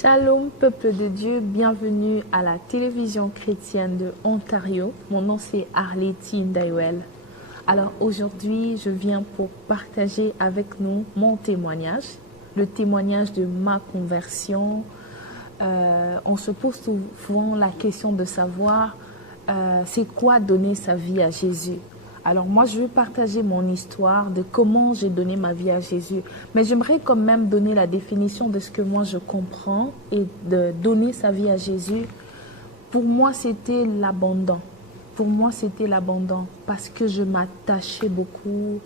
Shalom, peuple de Dieu, bienvenue à la télévision chrétienne de Ontario. Mon nom c'est Arletine Daiwel. Alors aujourd'hui, je viens pour partager avec nous mon témoignage, le témoignage de ma conversion. On se pose souvent la question de savoir c'est quoi donner sa vie à Jésus. Alors moi, je vais partager mon histoire de comment j'ai donné ma vie à Jésus. Mais j'aimerais quand même donner la définition de ce que moi je comprends et de donner sa vie à Jésus. Pour moi, c'était l'abandon. Pour moi, c'était l'abandon parce que je m'attachais beaucoup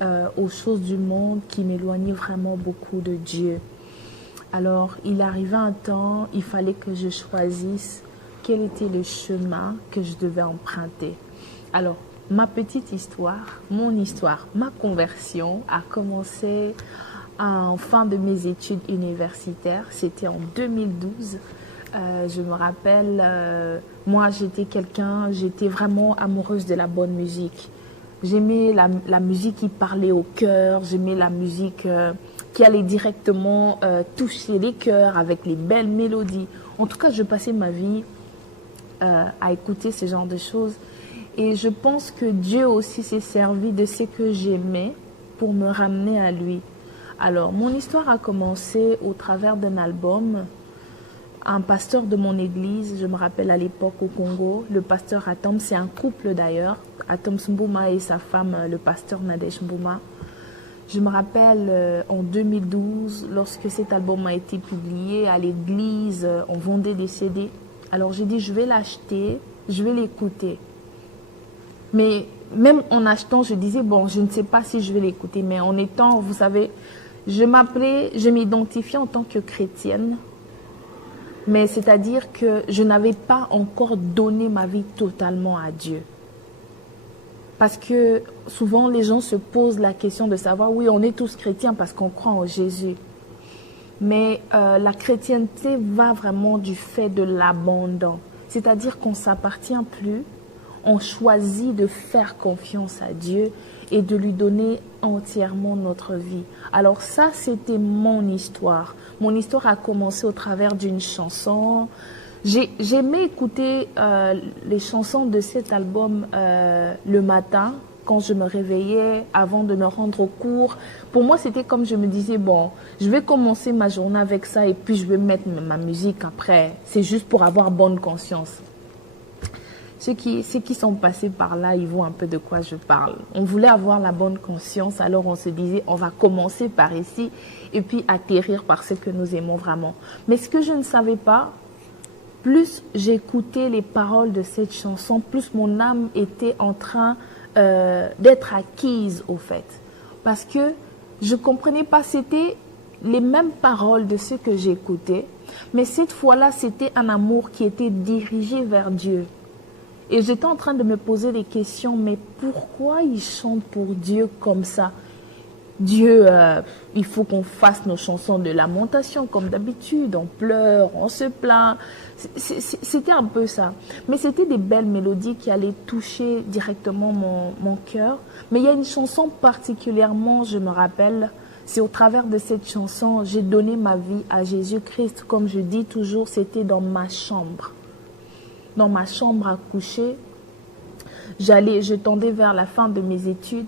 aux choses du monde qui m'éloignaient vraiment beaucoup de Dieu. Alors, il arrivait un temps, il fallait que je choisisse quel était le chemin que je devais emprunter. Alors, ma petite histoire, mon histoire, ma conversion a commencé en fin de mes études universitaires. C'était en 2012. Je me rappelle, moi j'étais vraiment amoureuse de la bonne musique. J'aimais la musique qui parlait au cœur, j'aimais la musique qui allait directement toucher les cœurs avec les belles mélodies. En tout cas, je passais ma vie à écouter ce genre de choses. Et je pense que Dieu aussi s'est servi de ce que j'aimais pour me ramener à lui. Alors, mon histoire a commencé au travers d'un album. Un pasteur de mon église, je me rappelle à l'époque au Congo, le pasteur Atom, c'est un couple d'ailleurs, Atom Mbouma et sa femme, le pasteur Nadège Mbouma. Je me rappelle en 2012, lorsque cet album a été publié à l'église, on vendait des CD. Alors j'ai dit, je vais l'acheter, je vais l'écouter. Mais même en achetant, je disais, bon, je ne sais pas si je vais l'écouter. Mais en étant, vous savez, je m'identifiais en tant que chrétienne. Mais c'est-à-dire que je n'avais pas encore donné ma vie totalement à Dieu. Parce que souvent, les gens se posent la question de savoir, oui, on est tous chrétiens parce qu'on croit en Jésus. Mais la chrétienté va vraiment du fait de l'abandon. C'est-à-dire qu'on ne s'appartient plus. On choisit de faire confiance à Dieu et de lui donner entièrement notre vie. Alors ça, c'était mon histoire. Mon histoire a commencé au travers d'une chanson. J'aimais écouter les chansons de cet album le matin, quand je me réveillais, avant de me rendre au cours. Pour moi, c'était comme je me disais, bon, je vais commencer ma journée avec ça et puis je vais mettre ma musique après. C'est juste pour avoir bonne conscience. Ceux qui sont passés par là, ils voient un peu de quoi je parle. On voulait avoir la bonne conscience, alors on se disait, on va commencer par ici et puis atterrir par ce que nous aimons vraiment. Mais ce que je ne savais pas, plus j'écoutais les paroles de cette chanson, plus mon âme était en train d'être acquise au fait. Parce que je ne comprenais pas, c'était les mêmes paroles de ce que j'écoutais, mais cette fois-là, c'était un amour qui était dirigé vers Dieu. Et j'étais en train de me poser des questions, mais pourquoi ils chantent pour Dieu comme ça? Dieu, il faut qu'on fasse nos chansons de lamentation comme d'habitude, on pleure, on se plaint. C'était un peu ça. Mais c'était des belles mélodies qui allaient toucher directement mon cœur. Mais il y a une chanson particulièrement, je me rappelle, c'est au travers de cette chanson, j'ai donné ma vie à Jésus-Christ. Comme je dis toujours, c'était dans ma chambre. Dans ma chambre à coucher, je tendais vers la fin de mes études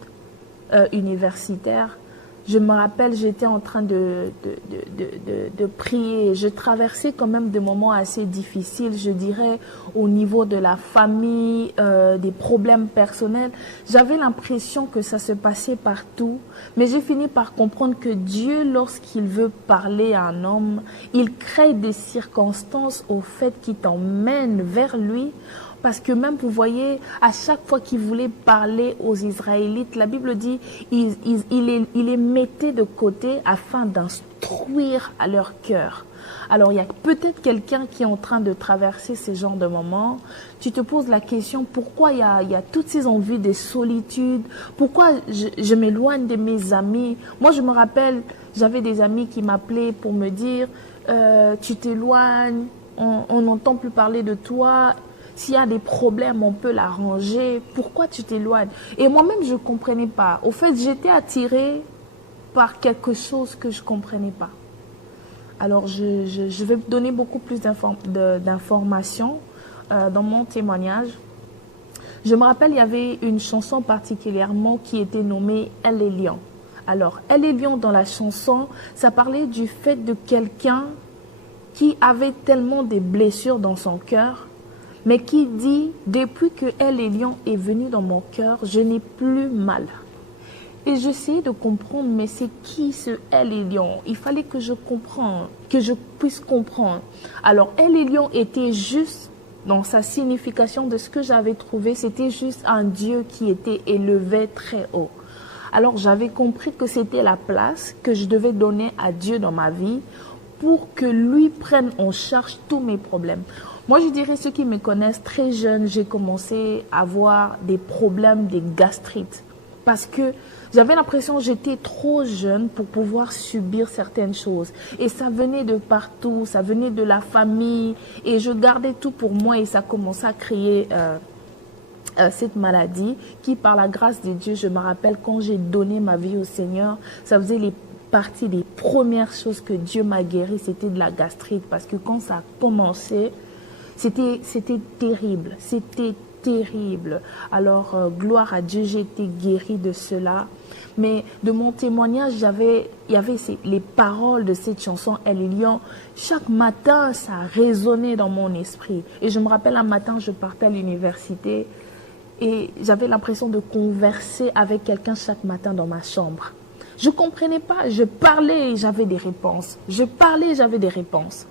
universitaires. Je me rappelle, j'étais en train de prier. Je traversais quand même des moments assez difficiles, je dirais, au niveau de la famille, des problèmes personnels. J'avais l'impression que ça se passait partout, mais j'ai fini par comprendre que Dieu, lorsqu'il veut parler à un homme, il crée des circonstances au fait qui t'emmènent vers lui. Parce que même, vous voyez, à chaque fois qu'il voulait parler aux Israélites, la Bible dit, il les mettait de côté afin d'instruire à leur cœur. Alors, il y a peut-être quelqu'un qui est en train de traverser ce genre de moments. Tu te poses la question, pourquoi il y a toutes ces envies de solitude? Pourquoi je m'éloigne de mes amis? Moi, je me rappelle, j'avais des amis qui m'appelaient pour me dire, tu t'éloignes, on n'entend plus parler de toi. S'il y a des problèmes, on peut l'arranger. Pourquoi tu t'éloignes? Et moi-même, je ne comprenais pas. Au fait, j'étais attirée par quelque chose que je ne comprenais pas. Alors, je vais donner beaucoup plus d'informations dans mon témoignage. Je me rappelle, il y avait une chanson particulièrement qui était nommée « Elle est lion ». Alors, « Elle est lion » dans la chanson, ça parlait du fait de quelqu'un qui avait tellement de blessures dans son cœur, mais qui dit « Depuis que Elle est lion est venue dans mon cœur, je n'ai plus mal ». Et j'essayais de comprendre, mais c'est qui ce Elle est lion? Il fallait que je comprenne, que je puisse comprendre. Alors, Elle est lion était juste, dans sa signification de ce que j'avais trouvé, c'était juste un Dieu qui était élevé très haut. Alors, j'avais compris que c'était la place que je devais donner à Dieu dans ma vie pour que lui prenne en charge tous mes problèmes. Moi, je dirais, ceux qui me connaissent très jeune, j'ai commencé à avoir des problèmes, des gastrites. Parce que j'avais l'impression que j'étais trop jeune pour pouvoir subir certaines choses. Et ça venait de partout, ça venait de la famille. Et je gardais tout pour moi et ça commençait à créer cette maladie qui, par la grâce de Dieu, je me rappelle quand j'ai donné ma vie au Seigneur, ça faisait partie des premières choses que Dieu m'a guéri, c'était de la gastrite. Parce que quand ça a commencé, c'était terrible, c'était terrible. Alors, gloire à Dieu, j'ai été guérie de cela. Mais de mon témoignage, il y avait les paroles de cette chanson, Elle est lion. Chaque matin, ça résonnait dans mon esprit. Et je me rappelle, un matin, je partais à l'université et j'avais l'impression de converser avec quelqu'un chaque matin dans ma chambre. Je ne comprenais pas, je parlais et j'avais des réponses. Je parlais et j'avais des réponses.